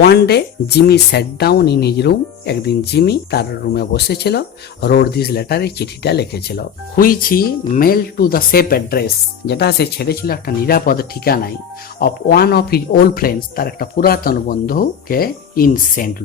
One day Jimmy sat down in his room. একদিন Jimmy তার রুমে বসেছিল, রোড দিস লেটার, এই চিঠিটা লিখেছিল, which he mail to the safe address, যেটা সে ছেড়েছিল একটা নিরাপদ ঠিকানায়, of one of his old friends, তার একটা পুরাতন বন্ধুকে, ইন সেন্ট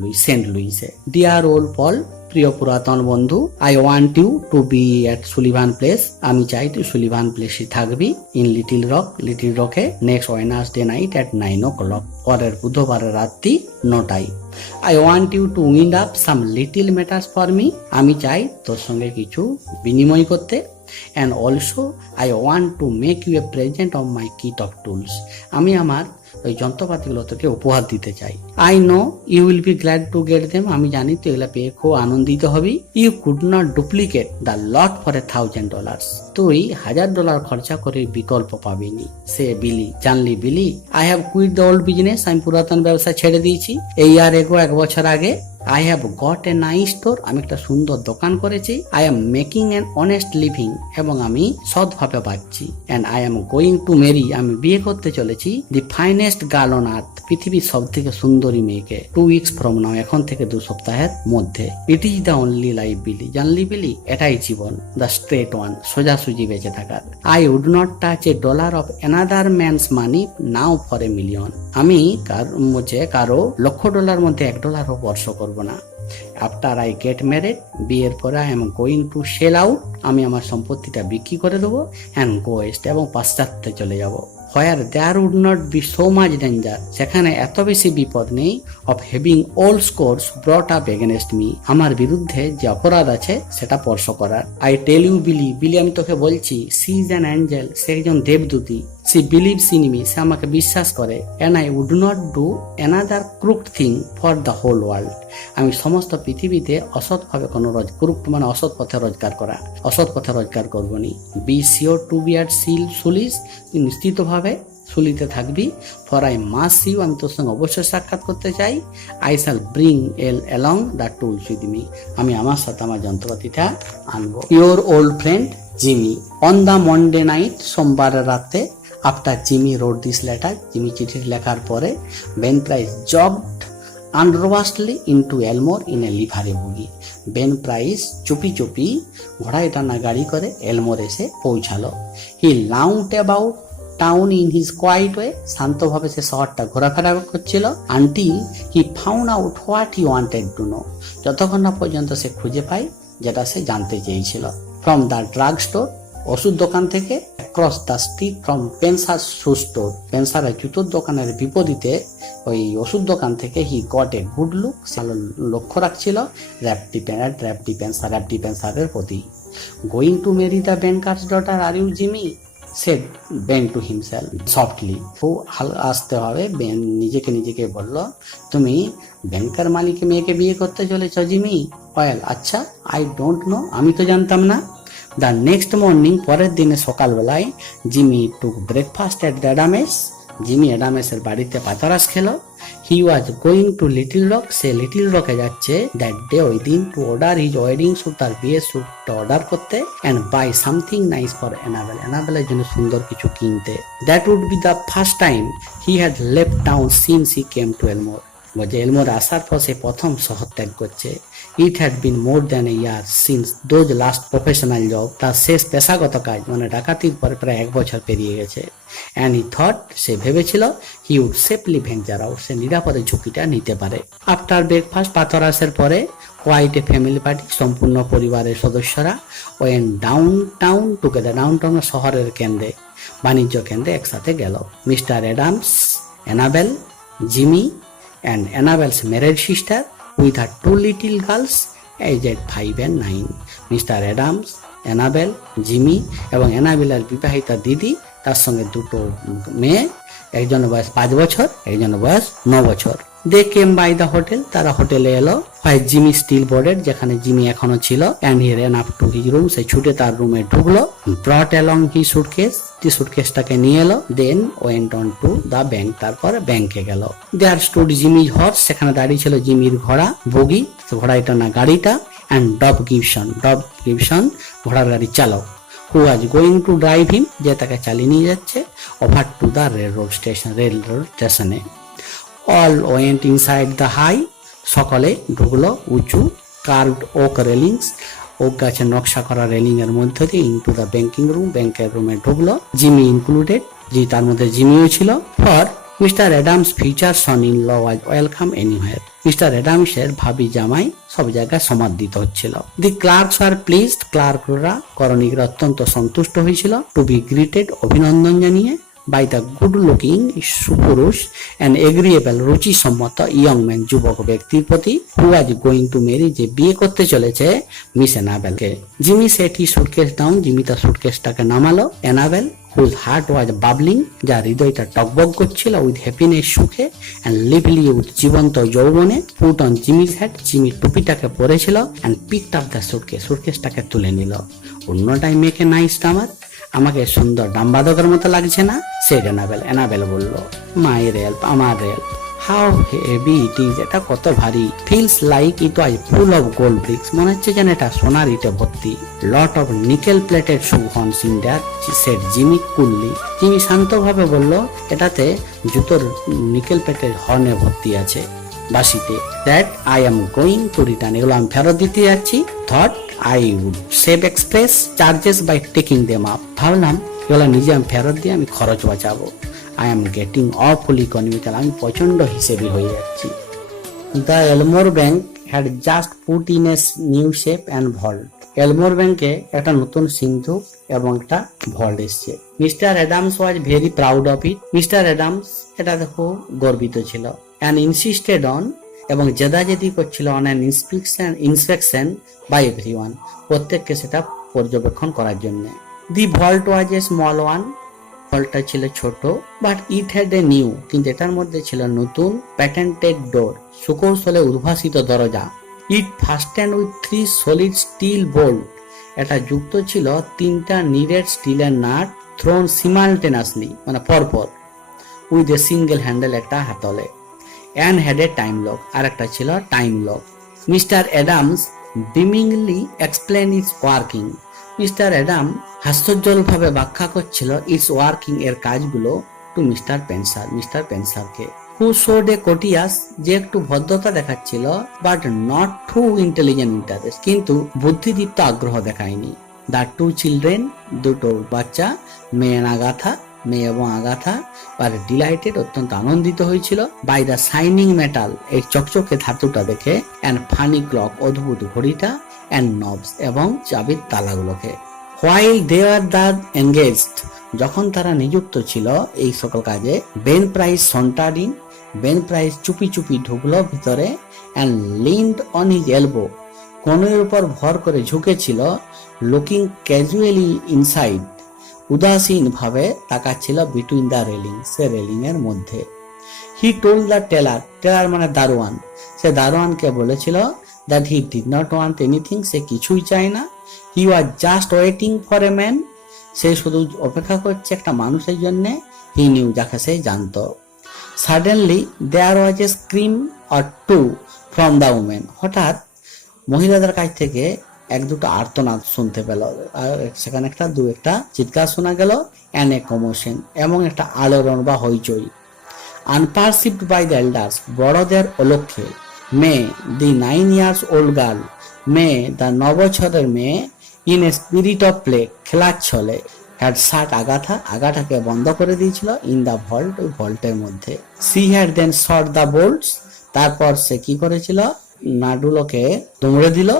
লুইসে। ডিয়ার ওল্ড পল, প্রিয় পুরাতন বন্ধু, I want you to be at Sullivan place, আমি চাই তুই সুলিভান প্লেসে থাকবি, ইন লিটিল রকে next Wednesday night at 9 o'clock, পরের বুধবারের রাত্রি 9টায়। I want you to wind up some little matters for me, আমি চাই তোর সঙ্গে কিছু বিনিময় করতে। And also I want to make you a present of my kit of tools, আমি আমার ওই যন্ত্রপাতিগুলো তোকে উপহার দিতে চাই। I know you will be glad to get them, আমি জানি তুই এগুলা পেয়ে খুব আনন্দিত হবি। You could not duplicate the lot for $1,000, তুই $1,000 খরচা করে বিকল্প পাবিনি। সে বিলি, জানলি Billy, I have quit the old business, আমি পুরাতন ব্যবসা ছেড়ে দিয়েছি। এই ইয়ার এগো, 1 বছর আগে। I have got a nice store, আমি একটা সুন্দর দোকান করেছি। I am making an honest living, এবং আমি সৎভাবে পাচ্ছি। And I am going to Mary, আমি বিয়ে করতে চলেছি দি ফাইনেস্ট গার্ল অন আর্থ, পৃথিবীর সব থেকে সুন্দরী মেয়েকে। 2 weeks from now, এখন থেকে 2 সপ্তাহের মধ্যে। It is the only life বিলি, জানলি বিলি, এটাই জীবন, দ্য স্ট্রেট ওয়ান, সোজাসুজি বেঁচে থাকার। I would not touch $1 of another man's money now for $1 million, আমি কারো $1,00,000 মধ্যে $1 স্পর্শ করব না। আফটার আই গেট ম্যারেড, বিয়ের পরে I am going to sell out, আমি আমার সম্পত্তিটা বিক্রি করে দেবো। অ্যান্ড গো ওয়েস্ট, এবং পাশ্চাত্যে চলে যাব। Where there would not be so much danger, সেখানে এত বেশি বিপদ নেই। Of having old scores brought up against me, আমার বিরুদ্ধে যে অপরাধ আছে সেটা স্পর্শ করার। আই টেল ইউ বিলি, আমি তোকে বলছি, সি ইজ অ্যান অ্যাঞ্জেল, সে একজন দেবদূতী। সি বিলিভস ইন মি, সে আমাকে বিশ্বাস করে। And I would not do another crooked thing for the whole world, আমি সমস্ত পৃথিবীতে অসৎভাবে কোনো ক্রুকড মানে অসৎ পথে রোজগার করা, অসৎ পথে রোজগার করবনি। Be sure to be at Sully's, নিশ্চিতভাবে সুলিতে থাকবি। For I must see you, আমি তোর সঙ্গে অবশ্যই সাক্ষাৎ করতে চাই। I shall bring along the tools with me, আমি আমার সাথে আমার যন্ত্রপাতিটা আনবো। Your old friend Jimmy. On the Monday night, সোমবার রাতে, after Jimmy wrote this letter, Jimmy চিঠি লেখার পরে, বেন প্রাইস জগড আনরোয়াস্টলি into Elmore in a livery buggy, Ben Price চুপি চুপি ঘোড়ায় টানা গাড়ি করে এলমোর এসে পৌঁছালো। He loafed about town in his quiet way, শান্তভাবে সে শহরটা ঘোরাফেরা করছিল। Until he found out what he wanted to know, যতক্ষণ না পর্যন্ত সে খুঁজে পায় যেটা সে জানতে চেয়েছিল। ফ্রম দ্য ড্রাগ স্টোর, ওষুধ দোকান থেকে, across the street from Spencer shoe store, পেন্সারের জুতোর দোকানের বিপরীতে ওই ওষুধ দোকান থেকে, he got a good look, লক্ষ্য রাখছিল র্যাপ ডিপেন্সারের প্রতি। Going to marry the banker's daughter are you Jimmy, said Ben to himself softly, খুব আস্তে হবে বেন নিজেকে বলল, তুমি ব্যাংকার মালিকের মেয়েকে বিয়ে করতে চলেছ জিমি? ওয়েল, আচ্ছা, আই ডোন্ট নো, আমি তো জানতাম না। দ্য নেক্সট মর্নিং, পরের দিনে সকালবেলায়, Jimmy took breakfast at the Adamses, Jimmy অ্যাডামেসের বাড়িতে পাতারাস খেলো। He was going to Little Rock, সে লিটিল রকে যাচ্ছে দ্যাট ডে, ওই দিন, to order his wedding suit, তার বিয়ের স্যুটটা অর্ডার করতে। And buy something nice for Annabel, অ্যানাবেলের জন্য সুন্দর কিছু কিনতে। That would be the first time he had left town since he came to Elmore, বলছে এলমোর আসার পর সে প্রথম শহর ত্যাগ করছে। It had been more than a year since those last professional job, তার শেষ পেশাগত কাজ মানে ডাকাতির পরে প্রায় 1 বছর পেরিয়ে গেছে। অ্যান্ড হি থট, সে ভেবেছিল, he would safely venture out, সে নিরাপদে ঝুঁকিটা নিতে পারে। আফটার ব্রেকফাস্ট, পাথরাসের পরে, কোয়াইট এ ফ্যামিলি পার্টি, সম্পূর্ণ পরিবারের সদস্যরা, went downtown together, downtown শহরের কেন্দ্রে, বাণিজ্য কেন্দ্রে একসাথে গেল। Mister Adams, Annabel, Jimmy and Annabel's married sister with her 2 little girls aged 5 and 9. Mister Adams, Annabel, Jimmy এবং অ্যানাবেলের বিবাহিতা দিদি, তার সঙ্গে 2টো মেয়ে, একজনের বয়স 5 বছর, একজনের বয়স 9 বছর। They came by the hotel, তারা হোটেলে এলো। হয় জিমি স্টিল বোর্ডেড, যেখানে জিমি এখনো ছিল। And he ran up to his room, সে ছুটে তার রুমে ঢুকলো। ব্রট অ্যালং হি সুটকেস, সুটকেসটাকে নিয়ে এলো। Then went on to the bank, তারপর ব্যাংকে গেল। দেয়ার স্টুড জিমিজ হর্স, সেখানে দাঁড়িয়ে ছিল জিমির ঘোড়া, বগি, ঘোড়াটা না গাড়িটা। অ্যান্ড ডব গিবসন ঘোড়ার গাড়ির চালক, who was going to drive him, যে তাকে চালিয়ে নিয়ে যাচ্ছে, over to the railroad স্টেশনে। All went inside the high, সকলে ঢুকলো উঁচু কার্ভড ওক রেলিংস, ওক গাছের নকশা করা রেলিং এর মধ্যে দিয়ে ইনটু দ্য ব্যাংকিং রুম, ব্যাংকের রুমে ঢুকলো। জিমি ইনক্লুডেড, যে তার মধ্যে জিমিও ছিল। For mister Adams future son in law was welcome anywhere, mister অ্যাডামসের ভাবি জামাই সব জায়গায় সমাদৃত হচ্ছিল। দি ক্লার্কস আর প্লিজড, ক্লার্করা করণিকরা অত্যন্ত সন্তুষ্ট হয়েছিল। টু বি গ্রিটেড, অভিনন্দন জানিয়ে, বাই দ্য গুড লুকিং সুপুরুষ অ্যান্ড এগ্রিয়েবল, রুচিসম্মত ইয়ং ম্যান, যুবক ব্যক্তির প্রতি, who was going to marry, যে বিয়ে করতে চলেছে মিস অ্যানাবেলকে। Jimmy set he suitcase down, Jimmy তার সুটকেসটাকে নামালো। Annabel whose heart was bubbling, যার হৃদয়টা টকবক করছিল উইথ হ্যাপিনেস, সুখে, অ্যান্ড লিভলি উইথ জীবন্ত যৌবনে, put on Jimmy's hat, Jimmy টুপিটাকে পরেছিল, and picked up the suitcase, সুটকেসটাকে তুলে নিল। অন্যটাই মেকে নাইস ডামার, আমাকে সুন্দর ডাম্বাদকের মতো লাগছে না, সেড অ্যানাবেল। অ্যানাবেল বলল, মাই রেল, আমার Ralph, how heavy it is, এটা কত ভারী। Feels like it was full of gold bricks, মনে হচ্ছে যেন এটা সোনার ইটে ভর্তি। Lot of nickel plated shoe horns in that, said Jimmy coolly, Jimmy শান্তভাবে বলল, এটাতে জুতোর নিকেল প্লেটেড হর্নে ভর্তি আছে বাসিতে। That I am going to return, এগুলো আমি ফেরত দিতে যাচ্ছি। Thought I would save express charges by taking them up, ভাবলাম এগুলো নিজে আমি ফেরত দিয়ে আমি খরচ বাঁচাবো। I am getting awful economical, আমি প্রচন্ড হিসেবি হয়ে যাচ্ছি। The Elmore Bank had just put in a new shape and vault, এলমোর ব্যাংকে একটা নতুন সিন্ধু এবং একটা ভল্ট এসছে। Mister Adams was very proud of it, mister Adams এটাতে খুব গর্বিত ছিল। অ্যান্ড ইনসিস্টেড অন, এবং জেদাজেদি করছিল, on an inspection by everyone, প্রত্যেককে সেটা পর্যবেক্ষণ করার জন্য। দি vault was a small one, ভল্টটা ছিল ছোট, but it had a new, কিন্তু এটার মধ্যে ছিল নতুন প্যাটেন্টেড ডোর, সুকৌশলে উদ্ভাসিত দরজা। ইট ফাস্টেন্ড উইথ 3 সলিড স্টিল বোল্ট, এটা যুক্ত ছিল 3টা নিডেড স্টিলের নাট, থ্রোন সিমালটেনাসলি, মানে পরপর, উইথ এ সিঙ্গেল হ্যান্ডেল, একটা হাতলে। And had a time lock, আর একটা ছিল time lock. Mr Adams beamingly explain its working, Mr Adam হাস্যোজ্জ্বলভাবে ব্যাখ্যা করছিল ইটস ওয়ার্কিং, এর কাজগুলো, টু মিস্টার পেন্সারকে। হু শোড এ কোটিয়াস, যে একটু ভদ্রতা দেখাচ্ছিল, but not too intelligent interest, কিন্তু বুদ্ধিদীপ্ত আগ্রহ দেখায়নি। দ্য টু চিলড্রেন, দুটো বাচ্চা, মেয়ে এবং আগাথা আর ডিলাইটেড, অত্যন্ত আনন্দিত হয়েছিল, বাই দ্য শাইনিং মেটাল, এই চকচকে ধাতুটা দেখে, অ্যান্ড ফানি ক্লক, অদ্ভুত ঘড়িটা, অ্যান্ড নবস, এবং চাবির তালাগুলোকে। While they are the engaged, যখন তারা নিযুক্ত ছিল এই সকল কাজে, Ben Price sauntered in, Ben Price চুপি চুপি ঢুকলো ভিতরে, and leaned on his elbow, কোণের উপর ভর করে ঝুঁকেছিল, লুকিং ক্যাজুয়ালি ইনসাইড, উদাসীন ভাবে তাকাচ্ছিল, বিটুইন দ্য রেলিং, সে রেলিং এর মধ্যে। হি টোল্ড দ্য টেলার মানে দারোয়ান, সে দারোয়ানকে বলেছিল, that he did not want anything, সে কিছুই চায় না। He was just waiting for a man, সে শুধু অপেক্ষা করছে একটা মানুষের জন্য। হি নিউ, যাকে সে জানতো। Suddenly there was a scream or two from the women, হঠাৎ মহিলাদের কাছ থেকে এক দুটো আর্তনাদ শুনতে পেল, আর সেখানে একটা চিৎকার শোনা গেল, অ্যান এ কমোশন, এবং একটা আলোড়ন বা হইচই। আনপারসিভড বাই দ্য এল্ডার্স, বড়দের অলক্ষ্যে। মে দি 9 years old girl, May the 9 বছরের মেয়ে, in a spirit of play, খেলার ছলে, হ্যাড শাট আগাটাকে বন্ধ করে দিয়েছিল, ইন দ্য ভল্ট, ওই ভল্টের মধ্যে। She had then shot the bolts, তারপর সে কি করেছিল, নাডুলোকে দুমড়ে দিল,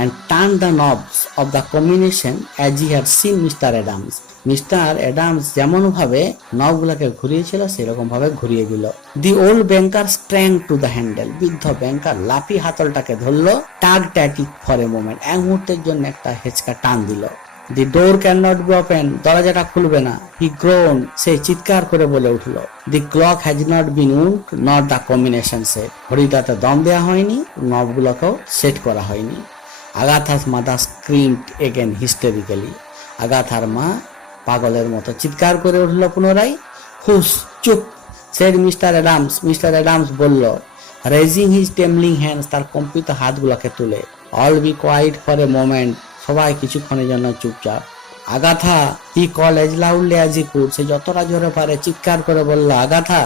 and turned the knobs of the combination as he had seen Mr. Adams. Mister Adams যেমন ভাবে নবগুলোকে ঘুরিয়েছিল সেরকম ভাবে ঘুরিয়ে দিল। The old banker sprang to the handle, বৃদ্ধ ব্যাংকার লাফি হাতলটাকে ধরলো, টাগ ট্যাটিক ফর এ মোমেন্ট, এক মুহূর্তের জন্য একটা হেঁচকা টান দিল। দি ডোর ক্যান নট বি ওপেন, দরজাটা খুলবে না। হি গ্রোন, সে চিৎকার করে বলে উঠলো। The clock has not been wound, not the combination set, ঘড়িটাতে দম দেওয়া হয়নি, নবগুলোকেও সেট করা হয়নি। Agatha's mother screamed again hysterically, আগাথার মা পাগলের মতো চিৎকার করে উঠল পুনরায়। হুস, চুপ, সেড মিস্টার অ্যাডামস বলল, রেজিং হিজ টেমলিং হ্যান্ডস, তার কম্পিত হাতগুলোকে তুলে। All be quiet for a moment, সবাই কিছুক্ষণের জন্য চুপচাপ। Agatha, he call as loudly as he could, সে যতটা জোরে পারে চিৎকার করে বলল, আগাথা।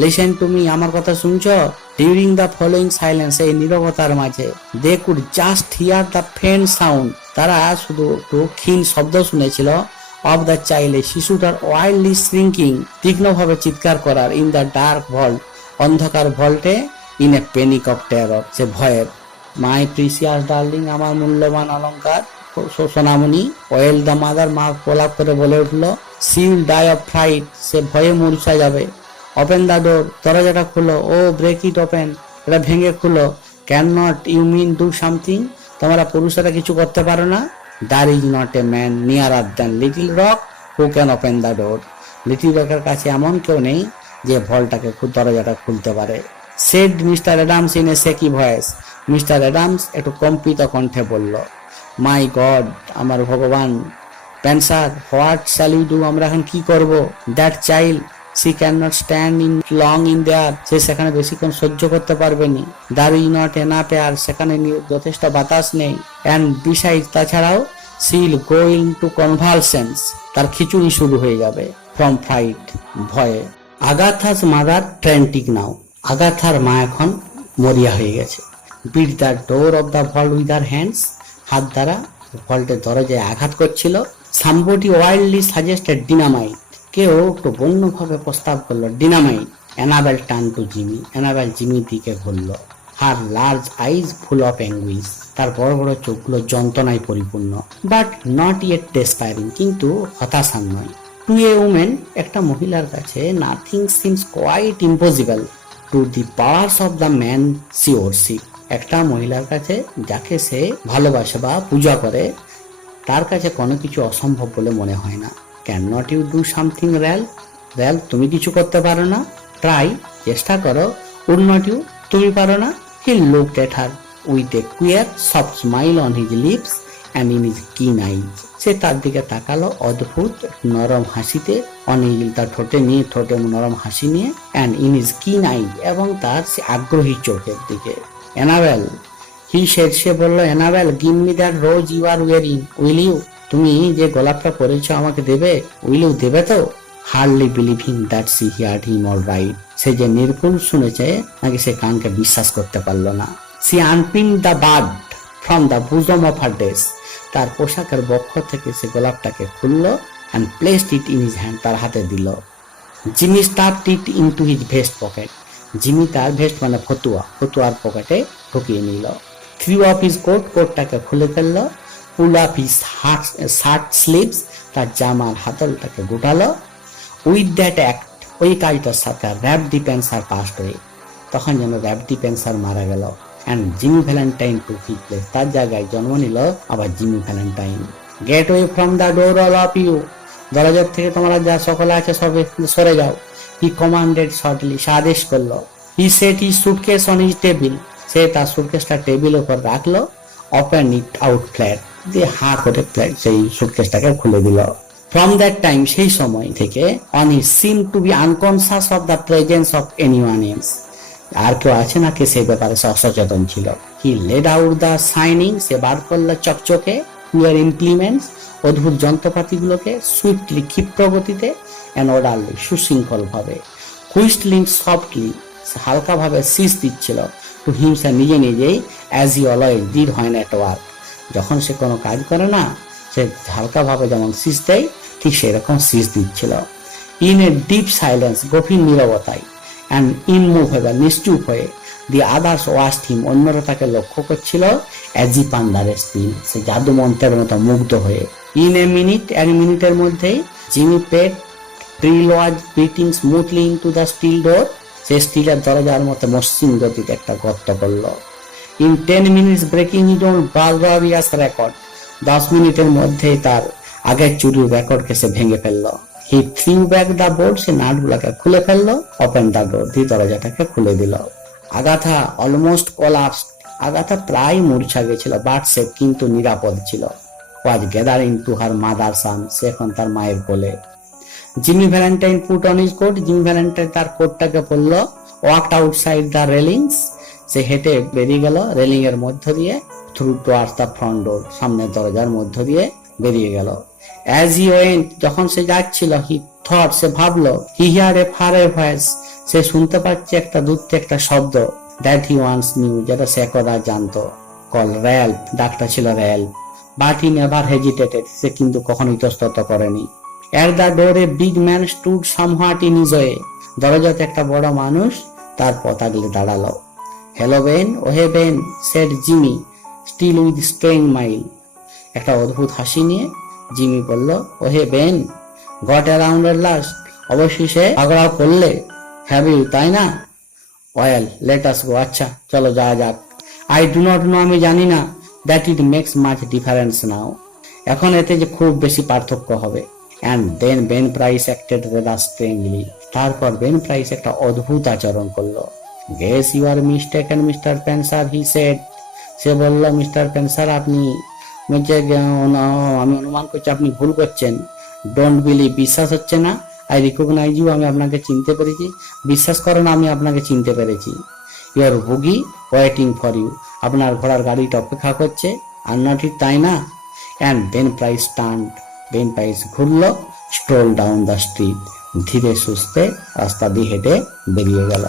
লিসেন টু মি, আমার কথা শুনছো? ডিউরিং দ্য ফলোইং সাইলেন্স, এই নীরবতার মাঝে, they could just hear the faint sound, তারা শুধু একটু ক্ষীণ শব্দ শুনেছিল, অফ দ্য চাইল্ড, শিশুটার ওয়াইল্ডলি শ্রিঙ্কিং, তীক্ষ্ণভাবে চিৎকার করার, ইন দ্য ডার্ক ভল্ট, অন্ধকার ভল্টে, in a panic of terror, সে ভয়ের। মাই প্রিসিয়াস ডার্লিং, আমার মূল্যবান অলংকার, সোনামণি, ওয়েল দ্য মাদার, মা প্রলাপ করে বলে উঠলো, she will die of fright, সে ভয়ে মূর্ছা যাবে। ওপেন দ্য ডোর, দরজাটা খুলো। ও ব্রেক ইট ওপেন, এটা ভেঙে খুলো। Can not you men do something, তোমরা পুরুষরা কিছু করতে পারো না? There is not a man nearer than Little Rock who can open the door, Little রকের কাছে এমন কেউ নেই যে ভলটাকে দরজাটা খুলতে পারে। Said Mr Adams in a shaky voice, mister Adams একটু কম্পিত কণ্ঠে বলল, মাই গড, আমার ভগবান। Spencer, what shall you do, আমরা এখন কি করব? That child, she can not stand in long in there, সে সেখানে বেশিক্ষণ সহ্য করতে পারবেনি। There is not enough air, সেখানে যথেষ্ট বাতাস নেই। অ্যান্ড বিসাইড, তাছাড়াও, she will go into convulsions, তার খিচুড়ি শুরু হয়ে যাবে। ফ্রম ফ্রাইট, ভয়ে। আগাথাস মাদার ট্রেন্টিক নাও, আগাথার মা এখন মরিয়া হয়ে গেছে। Beat the door of the vault with her hands, হাত দ্বারা ভল্টের দরজায় আঘাত করছিল। সামবডি ওয়াইল্ডলি সাজেস্টেড ডিনামাইট, কেউ একটু বন্যভাবে প্রস্তাব করলো dynamite. Annabel turn to Jimmy, Annabel জিমির দিকে ঘুরল। Her large eyes full of anguish, তার বড় বড় চোখগুলো যন্ত্রণায় পরিপূর্ণ। বাট নট ইয়েট ডেসপায়ারিং, কিন্তু হতাশার নয়। টু এ উমেন, একটা মহিলার কাছে, nothing seems quite impossible to the powers of the man she worship, একটা মহিলার কাছে যাকে সে ভালোবাসে বা পূজা করে, তার কাছে কোনো কিছু অসম্ভব বলে মনে হয় না। Can not you do something Ralph, Ralph, তুমি কিছু করতে পারো না? ট্রাই, চেষ্টা করো। উড নট ইউ, তুমি পারো না? He looked at her with a queer soft smile on his lips and in his kind eyes, সে তার দিকে তাকালো অদ্ভুত নরম হাসিতে, অনিল তার ঠোঁটে নিয়ে, ঠোঁটে নরম হাসি নিয়ে, অ্যান্ড ইন হিজ কিন আইজ, এবং তার সে আগ্রহী চোখের দিকে। অ্যানাবেল, হি সেড, সে বলল, Annabel, give me that rose you are wearing, will you, তুমি যে গোলাপটা পরেছো আমাকে দেবে? উইল ইউ, দেবে তো? Hardly believing that she heard him all right, সে যে নির্ভুল শুনেছে নাকি সে কানকে বিশ্বাস করতে পারলো না। She unpin the bud from the bosom of her dress, তার পোশাকের বক্ষ থেকে সে গোলাপটাকে খুললো, and placed it in his hand, তার হাতে দিল। Jimmy start it into his vest pocket, Jimmy তার ভেস্ট মানে ফতুয়া, ফতুয়ার পকেটে ঢুকিয়ে নিল। থ্রি অফ হিজ কোট, কোটটাকে খুলে ফেললো। Pull up his shirt sleeves, তার জামার হাতলটাকে গুটালো। উইথ দ্যাট অ্যাক্ট, ওই কাজটার সাথে র্যাপ ডিপেন্সার পাস্ট হয়ে, তখন যেন র্যাপ ডিপেন্সার মারা গেল। And Jimmy Valentine to his place, তার জায়গায় জন্ম নিল আবার Jimmy Valentine. Get away from the door all of you, দরজার থেকে তোমরা যা সকলে আছে সবে সরে যাও। হি কমান্ডেড শর্টলি, সে আদেশ করলো। He set his suitcase on his table, সে তার সুটকেসটা টেবিলের উপর রাখলো। ওপেন ইট আউট ফ্ল্যাট, দিয়ে হা করে ফ্ল্যাট সেই সুটকেসটাকে খুলে দিল। ফ্রম দ্যাট টাইম, সেই সময় থেকে, on he seem to be unconscious of the presence of anyone else, আর কেউ আছে নাকি সেই ব্যাপারে সে অসচেতন ছিল। He led out the shining, সে বার করলো চকচকে কুয়ার ইমপ্লিমেন্টস, অদ্ভুত যন্ত্রপাতিগুলোকে, সুইটলি, ক্ষিপ্র গতিতে, অ্যান্ড অর্ডারলি, সুশৃঙ্খল ভাবে। হুইস্টলিং সফটলি, হালকা ভাবে শীষ দিচ্ছিল। টু হিমসে, নিজে নিজেই, অ্যাজ হি অলওয়েজ ডিড হয় না এট ওয়ার্ক, যখন সে কোনো কাজ করে না, সে হালকা ভাবে যেমন শীষ দেয়, ঠিক সেরকম শীষ দিচ্ছিল। ইন এ ডিপ সাইলেন্স, গভীর নীরবতায়, অ্যান্ড ইনমুভেবল, নিশ্চুপ হয়ে। দি আদার্স ওয়াস্ট হিম, অন্যরা তাকে লক্ষ্য করছিল। অ্যাজি পান্ডারের স্পিন, সে জাদু মন্ত্রের মতো মুগ্ধ হয়ে। ইন এ মিনিট, এক মিনিটের মধ্যেই, Jimmy pet drill was biting smoothly into the steel door, সে স্টিলের দরজার মতো মসৃণ গতিতে একটা গর্ত করলো। In 10 minutes breaking it on burglarious record, 10 মিনিটের মধ্যেই তার আগের চুরির রেকর্ডকে সে ভেঙে ফেললো। হি থ্রিউ ব্যাক দ্য বোর্ড, সে নাটগুলোকে খুলে ফেললো। ওপেন দ্য ডোর, দিয়ে দরজাটাকে খুলে দিল। আগাথা অলমোস্ট কোলাপস, আগাথা প্রায় মূর্ছা গেছিল, বাট সে কিন্তু নিরাপদ ছিল। Was gathering to her mother son, সে এখন তার মায়ের কোলে। Jimmy Valentine put on his coat, Jimmy Valentine তার কোটটাকে পরলো। ওয়াকড আউটসাইড দ্য রেলিংস, সে হেঁটে বেরিয়ে গেল রেলিং এর মধ্য দিয়ে। Through towards the front door, সামনের দরজার মধ্য দিয়ে বেরিয়ে গেল। অ্যাজ হি ওয়েন্ট, যখন সে যাচ্ছিল, হি থট, সে ভাবলো, he hear a far a voice, সে শুনতে পাচ্ছে একটা দূর থেকে একটা শব্দ, দ্যাট হি ওয়ান্স নিউ, যেটা সে একদা জানতো, কল র্যাল্প, ডাকটা ছিল Ralph. But he never hesitated, সে কিন্তু কখনো ইতস্তত করেনি। At the door a big man stood somewhat in his way, দরজাতে একটা বড় মানুষ তার পথ আগলে দাঁড়ালো। হ্যালো বেন, ওহে Ben, said Jimmy, still with strange smile. একটা অদ্ভুত হাসি নিয়ে জিমি বলল, ওহে Ben, got around at last, অবশেষে পাকড়াও করলে, হ্যাভ ইউ, তাই না? ওয়েল লেট আস গো, আচ্ছা চলো যাওয়া যাক। আই ডু নট নো, আমি জানি না, that it makes much difference now, এখন এতে যে খুব বেশি পার্থক্য হবে। And then Ben Price acted rather strangely, তারপর বেন প্রাইস একটা অদ্ভুত আচরণ করলো। Guess you are mistaken mister Spencer, he said, সে বলল, মিস্টার পেন্সার, আপনি আমি অনুমান করছি আপনি ভুল করছেন। ডোন্ট বিলিভ, বিশ্বাস হচ্ছে না। আই রিকগনাইজ ইউ, আমি আপনাকে চিনতে পেরেছি। বিশ্বাস করো না, আমি আপনাকে চিনতে পেরেছি। Your buggy waiting for you, আপনার ঘোড়ার গাড়িটা অপেক্ষা করছে, আর নট ইট, তাই না? And Ben Price turn, Ben Price ঘুরল, স্ট্রোল ডাউন দ্য স্ট্রিট, ধীরে সুস্থে রাস্তা দিয়ে হেঁটে বেরিয়ে গেল।